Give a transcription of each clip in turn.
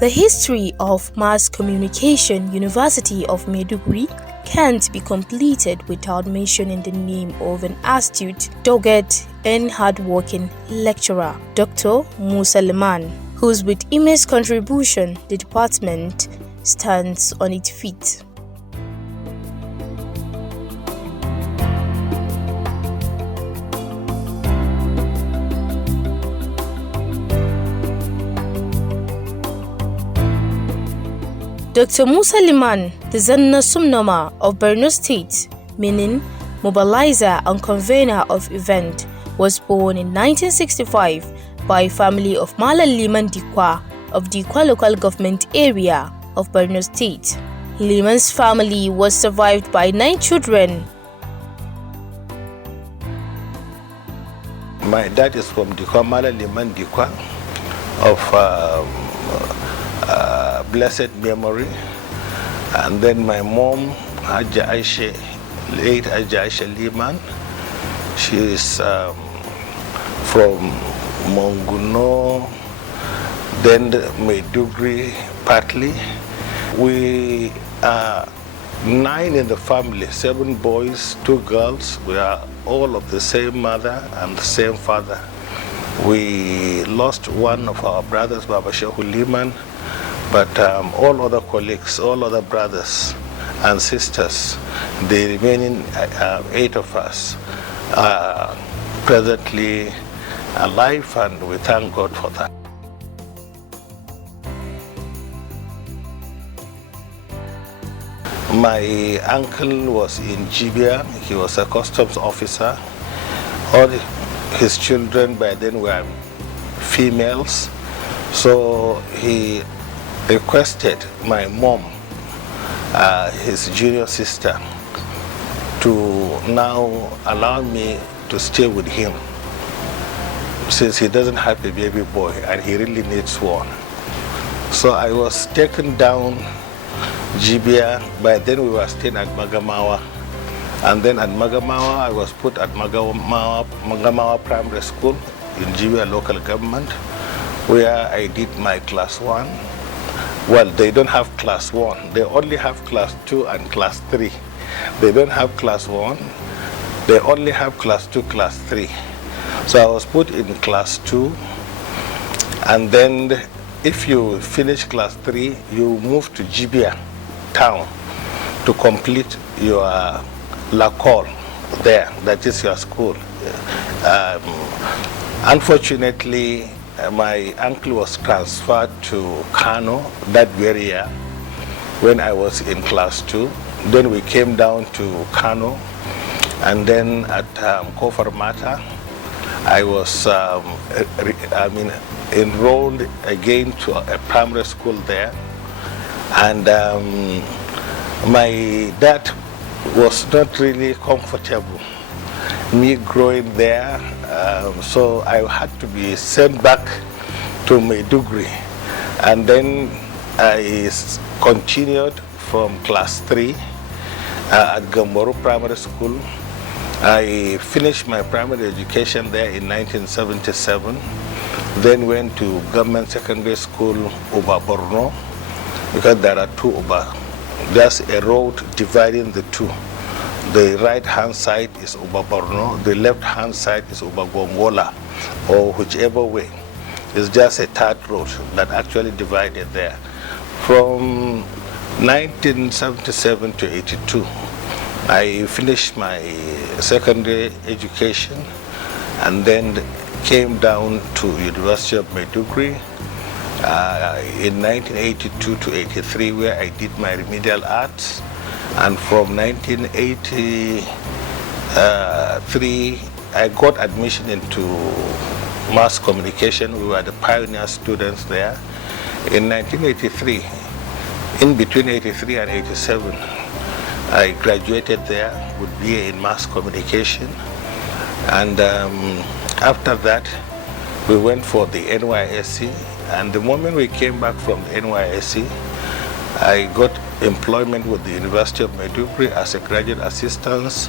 The history of Mass Communication University of Maiduguri can't be completed without mentioning the name of an astute, dogged, and hardworking lecturer, Dr. Musa Liman, whose with immense contribution the department stands on its feet. Dr. Musa Liman, the Zanna Sumnoma of Borno State, meaning mobilizer and convener of event, was born in 1965 by a family of Malam Liman Dikwa of Dikwa local government area of Borno State. Liman's family was survived by 9 children. My dad is from Dikwa, Malam Liman Dikwa of blessed memory, and then my mom, Haja Aisha, late Haja Aisha Liman. She is from Monguno, then Maiduguri partly. We are 9 in the family, 7 boys, 2 girls. We are all of the same mother and the same father. We lost one of our brothers, Baba Shehu Liman, but all other colleagues, all other brothers and sisters, the remaining 8 of us are presently alive, and we thank God for that. My uncle was in Jibia. He was a customs officer. All his children by then were females, so he requested my mom, his junior sister, to now allow me to stay with him, since he doesn't have a baby boy and he really needs one. So I was taken down Jibia. By then we were staying at Magamawa, and then at Magamawa I was put at Magamawa Primary School in Jibia local government, where I did my class 1. Well, they don't have class 1. They only have class 2 and class 3. They don't have class 1. They only have class 2, class 3. So I was put in class 2. And then if you finish class 3, you move to Jibia town to complete your Lakol there. That is your school. Unfortunately, my uncle was transferred to Kano that very year when I was in class 2. Then we came down to Kano, and then at Kofar Mata, I was enrolled again to a primary school there. And my dad was not really comfortable me growing there, so I had to be sent back to Maiduguri, and then I continued from class 3 at Gamboro Primary School. I finished my primary education there in 1977, then went to Government Secondary School, Uba Borno, because there are 2 Uba. There's a road dividing the 2. The right-hand side is Uba Borno, the left-hand side is Uba Gongola, or whichever way. It's just a 3rd road that actually divided there. From 1977 to 82, I finished my secondary education and then came down to University of Maiduguri in 1982 to 83, where I did my remedial arts. And from 1983, I got admission into mass communication. We were the pioneer students there. In 1983, in between 83 and 87, I graduated there with BA in mass communication. And after that, we went for the NYSC. And the moment we came back from the NYSC, I got employment with the University of Maiduguri as a graduate assistant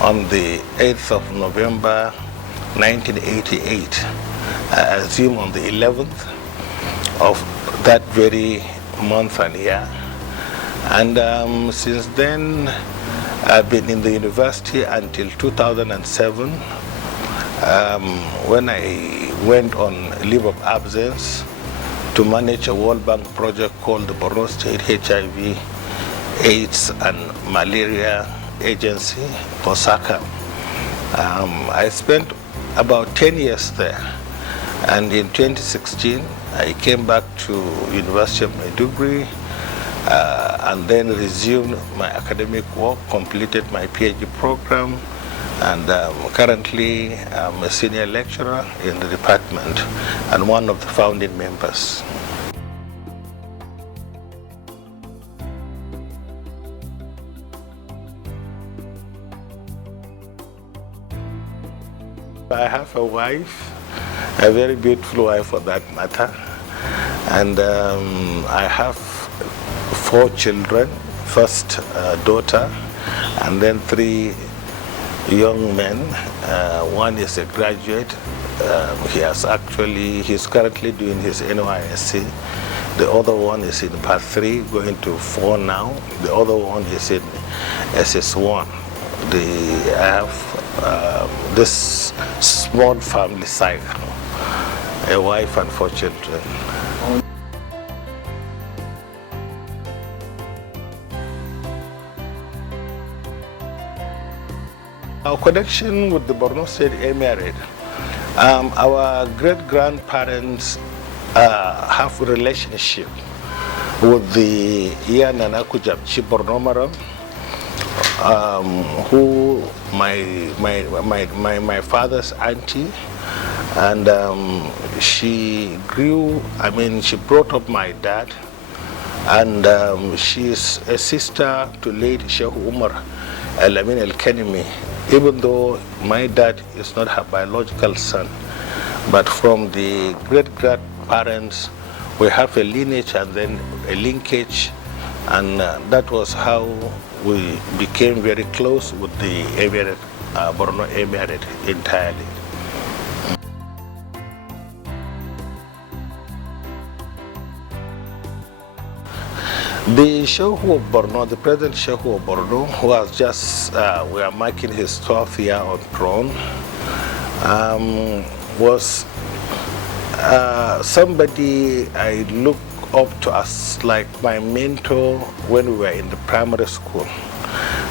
on the 8th of November 1988. I assumed on the 11th of that very month and year. And since then, I've been in the university until 2007, when I went on leave of absence to manage a World Bank project called the Borno State HIV, AIDS and Malaria Agency for SACA. I spent about 10 years there, and in 2016 I came back to University of Maiduguri and then resumed my academic work, completed my PhD program, and currently I'm a senior lecturer in the department and one of the founding members. I have a wife, a very beautiful wife for that matter, and I have 4 children, first daughter, and then 3 young men. One is a graduate. He's currently doing his NYSC. The other one is in part 3, going to 4 now. The other one is in SS1. I have this small family size, a wife and 4 children. Our connection with the Borno State Emirate, our great-grandparents have a relationship with the Yananaku Borno Maram, who my father's auntie, and she brought up my dad, and she's a sister to late Sheikh Umar Al-Amin Al-Kanimi, even though my dad is not her biological son, but from the great-grandparents we have a lineage and then a linkage, and that was how we became very close with the Emirate, Borno Emirate entirely. The Sheikh of Borno, the present Sheikh of Borno, who has just, we are marking his 12th year on throne, was somebody I look up to as like my mentor when we were in the primary school.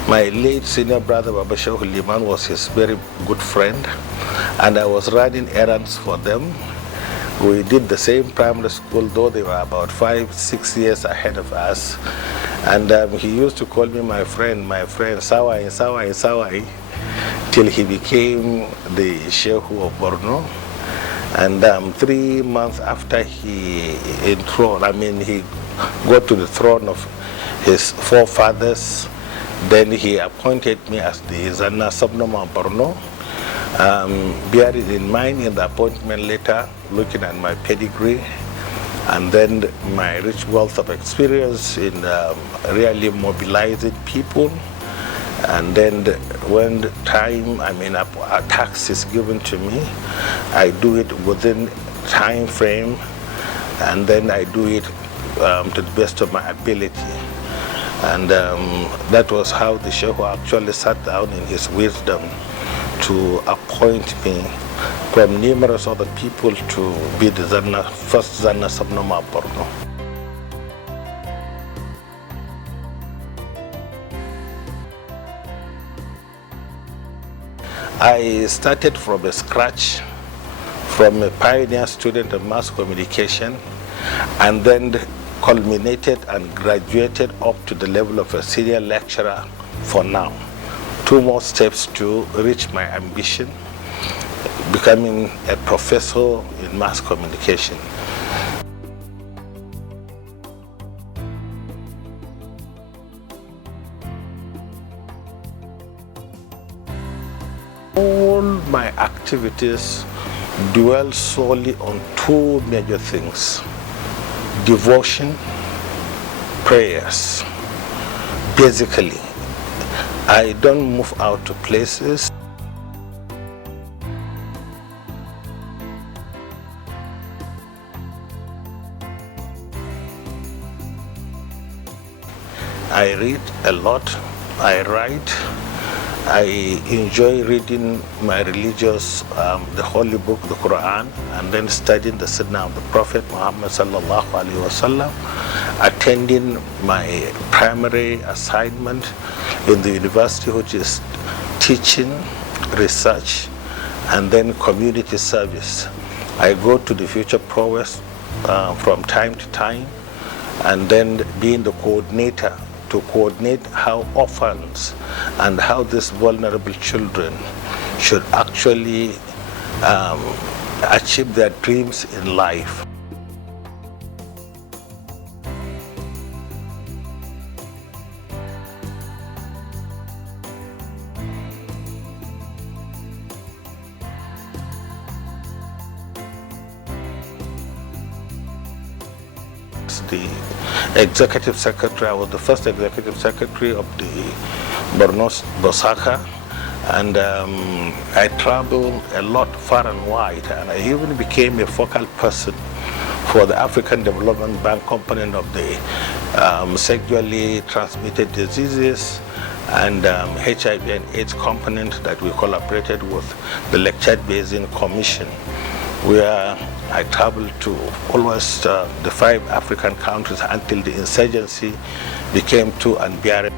My late senior brother, Dr Musa Liman, was his very good friend, and I was running errands for them. We did the same primary school, though they were about 5-6 years ahead of us. And he used to call me my friend, Sawai, Sawai, Sawai, till he became the Sheikh of Borno. And 3 months after he enthroned, he got to the throne of his forefathers, then he appointed me as the Zanna Subnoma Borno. Bearing in mind in the appointment letter, looking at my pedigree, and then my rich wealth of experience in really mobilizing people, and then when time, a task is given to me, I do it within time frame, and then I do it to the best of my ability. And that was how the Sheikh actually sat down in his wisdom to appoint me from numerous other people to be the first Zanna Subnoma Borno. I started from scratch, from a pioneer student of mass communication, and then culminated and graduated up to the level of a senior lecturer for now. 2 more steps to reach my ambition, becoming a professor in mass communication. All my activities dwell solely on 2 major things: devotion, prayers. Basically, I don't move out to places. I read a lot, I write, I enjoy reading my religious, the holy book, the Quran, and then studying the Sunnah of the Prophet Muhammad sallallahu alaihi wasallam, attending my primary assignment in the university, which is teaching, research, and then community service. I go to the Future Prowess from time to time, and then being the coordinator to coordinate how orphans and how these vulnerable children should actually achieve their dreams in life. The executive secretary, I was the first executive secretary of the Borno Bosaka, and I traveled a lot far and wide, and I even became a focal person for the African Development Bank component of the sexually transmitted diseases and HIV and AIDS component that we collaborated with the Lake Chad Basin Commission, where I traveled to almost the 5 African countries until the insurgency became too unbearable.